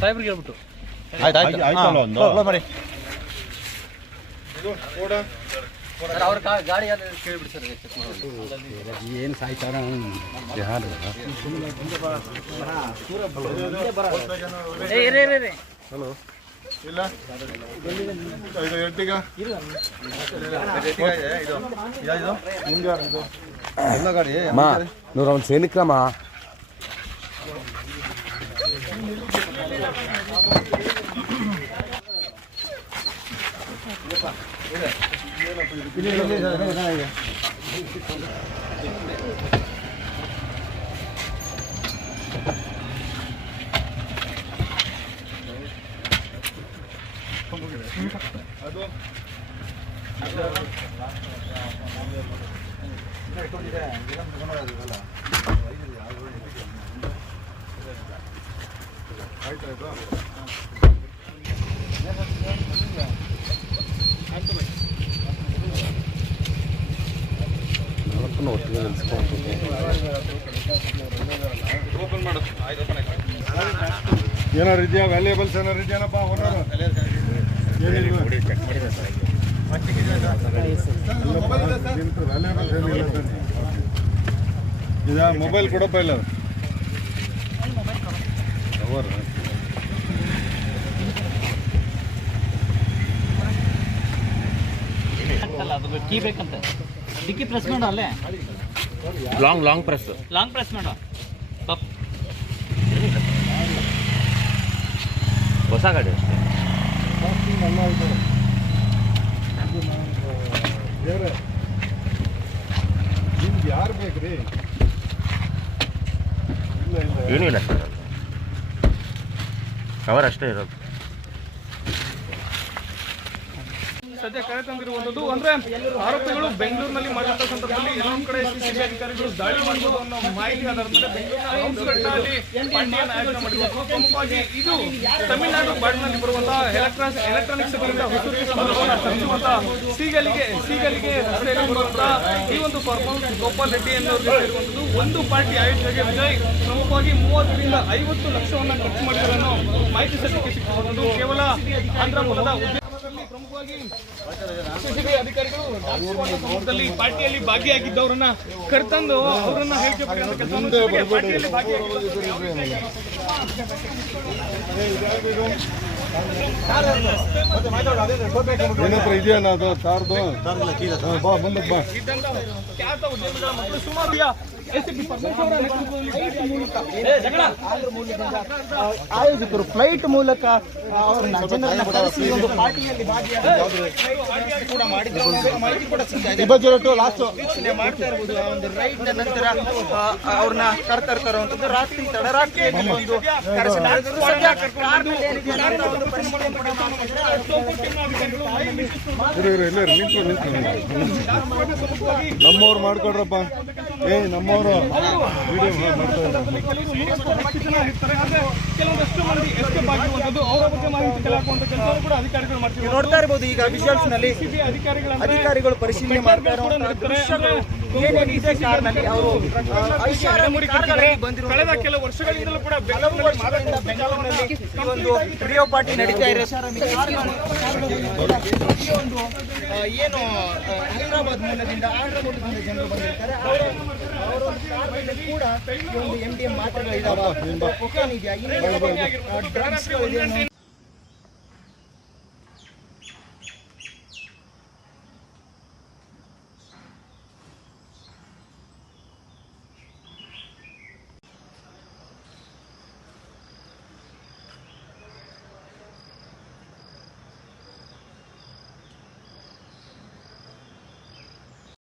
ಸಾಹೇಬ್ರಿಗೆ ಹೇಳ್ಬಿಟ್ಟು ಅವ್ರ ಗಾಡಿ ಕೇಳ್ಬಿಡಿ ಸರ್ ಏನು ಸಾಯ್ತಾರ ಹಲೋ ಇಲ್ಲ ಎಟ್ಟಿಗ ಎಲ್ಲ ಗಾಡಿ ನೂರ ಒಂದು ಸೈನಿಕ್ರಮ್ಮ ಅದು ಆಯ್ತಾಯ್ತು ಏನಾರು ಇದೆಯಾ ವ್ಯಾಲ್ಯೂಬಲ್ಸ್ ಏನಾರು ಇದೆಯಾನಪ್ಪ ಇದಾ ಮೊಬೈಲ್ ಕೊಡಪ್ಪ ಇಲ್ಲ ಕೀ ಬೇಕಂತ ಡಿಕ್ಕಿ ಪ್ರೆಸ್ ಮಾಡು ಅಲ್ಲೇ ಲಾಂಗ್ ಪ್ರೆಸ್ ಮಾಡು ಹೊಸ ಗಾಡಿ ನಿಮ್ಗೆ ಯಾರು ಬೇಕ್ರಿ ಏನೂ ಇಲ್ಲ ಸರ್ ಕವರ್ ಅಷ್ಟೇ ಇರೋದು ಸದ್ಯ ಕರೆ ತಂದಿರುವಂಥದ್ದು ಅಂದ್ರೆ ಆರೋಪಿಗಳು ಬೆಂಗಳೂರಿನಲ್ಲಿ ಮಾಡಿದಂಥ ಸಂದರ್ಭದಲ್ಲಿ ಎಲ್ಲೊಂದು ಕಡೆ ಸಿಸಿಬಿ ಅಧಿಕಾರಿಗಳು ದಾಳಿ ಮಾಡಬಹುದು ಅನ್ನೋ ಮಾಹಿತಿ ಆಧಾರದ ಮೇಲೆ ಬೆಂಗಳೂರಿನ ಹಂಸಘಟ್ಟದಲ್ಲಿ ಪಾರ್ಟಿಯನ್ನು ಆಯೋಜನೆ ಮಾಡಿರುವುದು ಪ್ರಮುಖವಾಗಿ ಇದು ತಮಿಳುನಾಡು ಬಾರ್ಡರ್ನಲ್ಲಿ ಬರುವಂತಹ ಎಲೆಕ್ಟ್ರಾನಿಕ್ಸ್ ಹೊಸೂರಿಗೆ ಸಂದರ್ಭವನ್ನು ತರಿಸುವಂತಹ ಸೀಗಲಿಗೆ ರಸ್ತೆಯಲ್ಲಿ ಬರುವಂತಹ ಈ ಒಂದು ಪರ್ಫಾರ್ಮೆನ್ಸ್ ಗೋಪಾಲ್ ರೆಡ್ಡಿ ಎನ್ನುವರು ಇರುವಂಥದ್ದು ಒಂದು ಪಾರ್ಟಿ ಆಯೋಜನೆಗೆ ವಿಜಯ್ ಪ್ರಮುಖವಾಗಿ 30ರಿಂದ 50 ಲಕ್ಷವನ್ನು ಖರ್ಚು ಮಾಡಿರುವುದನ್ನು ಮಾಹಿತಿ ಸದ್ಯಕ್ಕೆ ಸಿಕ್ಕಿರುವಂಥದ್ದು ಕೇವಲ ಆಂಧ್ರ ಮೂಲದ ಪ್ರಮುಖವಾಗಿ ಸಿಸಿಬಿ ಅಧಿಕಾರಿಗಳು ಸಂದರ್ಭದಲ್ಲಿ ಪಾರ್ಟಿಯಲ್ಲಿ ಭಾಗಿಯಾಗಿದ್ದವರನ್ನ ಕರೆತಂದು ಅವರನ್ನ ಹೇಳಿಕೆ ಪಡೆಯುವಂತ ಕೆಲಸ ಪಾರ್ಟಿಯಲ್ಲಿ ಏನತ್ರ ಇದೆಯಾ ಅದು ತಾರ್ದು ಬಾ ಮುಂದಕ್ಕೆ ಬಾ ಖ್ಯಾತ ಉದ್ಯಮಿಗಳ ಮತ್ತು ಸುಮಾರು ಆಯೋಜಕರು ಫ್ಲೈಟ್ ಮೂಲಕ ಅವರನ್ನ ಜನರನ್ನ ಕರೆಸಿ ಒಂದು ಪಾರ್ಟಿಯಲ್ಲಿ ವೀಕ್ಷಣೆ ಮಾಡ್ತಾ ಇರಬಹುದು. ಒಂದು ರೈಡ್ ನಂತರ ಅವ್ರನ್ನ ಕರ್ತರುವಂತದ್ದು ರಾತ್ರಿ ತಡರಾತ್ರಿಯಲ್ಲಿ ಒಂದು ನಮ್ಮವ್ರು ಮಾಡ್ಕೊಡ್ರಪ್ಪ ನಮ್ಮವರು ಕೆಲವೊಂದಷ್ಟು ಮಂದಿ ಎಸ್ಕೇಪ್ ಆಗಿರುವಂತದ್ದು ಅವರ ಬಗ್ಗೆ ಮಾಹಿತಿ ಹಾಕುವಂತ ಕೆಲಸ ಕೂಡ ಅಧಿಕಾರಿಗಳು ಮಾಡ್ತಿದ್ದಾರೆ. ನೋಡ್ತಾ ಇರಬಹುದು ಈಗ ವಿಜುವಲ್ಸ್ ನಲ್ಲಿ ಅಧಿಕಾರಿಗಳು ಪರಿಶೀಲನೆ ಮಾಡ್ತಾ ಇರುವಂತಹ ದೃಶ್ಯಗಳು ಏನೇನಿದೆ ಕಾರ್ನಲ್ಲಿ ಅವರು ಕಳೆದ ಕೆಲವು ವರ್ಷಗಳಿಂದಲೂ ಕೂಡ ಬೆಂಗಳೂರಿನಲ್ಲಿ ಈ ಒಂದು ರಿಯೋ ಪಾರ್ಟಿ ನಡೀತಾ ಇದೆ. ಏನು ಹೈದರಾಬಾದ್ ಮೂಲದಿಂದ ಆಂಧ್ರಪ್ರದೇಶದಿಂದ ಜನರು ಬಂದಿರ್ತಾರೆ ಅವರ ಕೂಡ ಈ ಒಂದು MDMA ಮಾತ್ರೆಗಳಿದಾವೆ, ಕೊಕೇನ್ ಇದೆಯಾ, ಡ್ರಗ್ಸ್